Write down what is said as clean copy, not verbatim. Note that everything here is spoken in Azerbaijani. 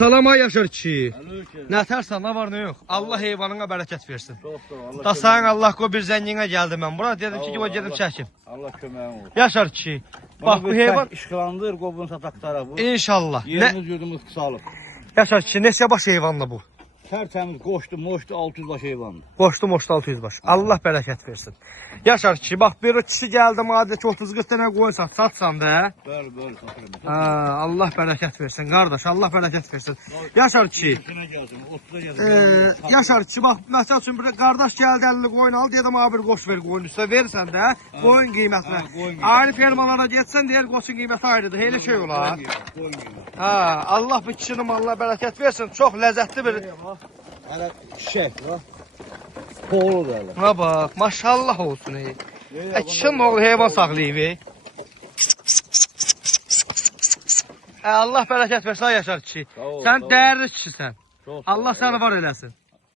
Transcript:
Salam ay Yaşar kişi. Aleyküm. Nə tərsən, nə var, nə yox? Allah heyvanına bərəkət versin. Çox sağ ol. Allah Da sən Allah qoy bir zənginə gəldim mən. Bura dedim ki, gedim çəkim. Allah köməyin olsun. Yaşar kişi. Bax bu heyvan işğalandır, qobun satak tarafı. inşallah. Yerimiz yurdumuz qısalıb. Yaşar kişi neçə baş heyvanla bu? Tərtəmiz qoşdu, moşdu 600 baş heyvandır. Qoşdu moşdu 600 baş. Allah bərəkət versin. Yaşar kişi, bax bir kişi gəldi maddə ki 30-40 dənə qoysan, satsan da. Bəli, bəli, satırım. Allah bərəkət versin qardaş, Allah bərəkət versin. Yaşar kişi, Üstünə gəlsin, 30'a gəlsin. Yaşar kişi, bax məsəl üçün bir qardaş gəldi 50 qoyun al, dedim abi bir qoç ver qoyun üstə verirsən də, qoyun qiymətinə. Ayrı fermalara getsən deyir qoçun qiyməti ayrıdır, elə şey olar. Allah bu kişinin Allah bərəkət versin, çox ləzzətli bir. Hələ şək, bax. Polo da hələ. Ha bax, maşallah olsun. Kişinin oğlu heyvan saxlayıb. Allah bərəkət versin Yaşar kişi. Sən dəyərli kişisən. Allah səni var eləsin.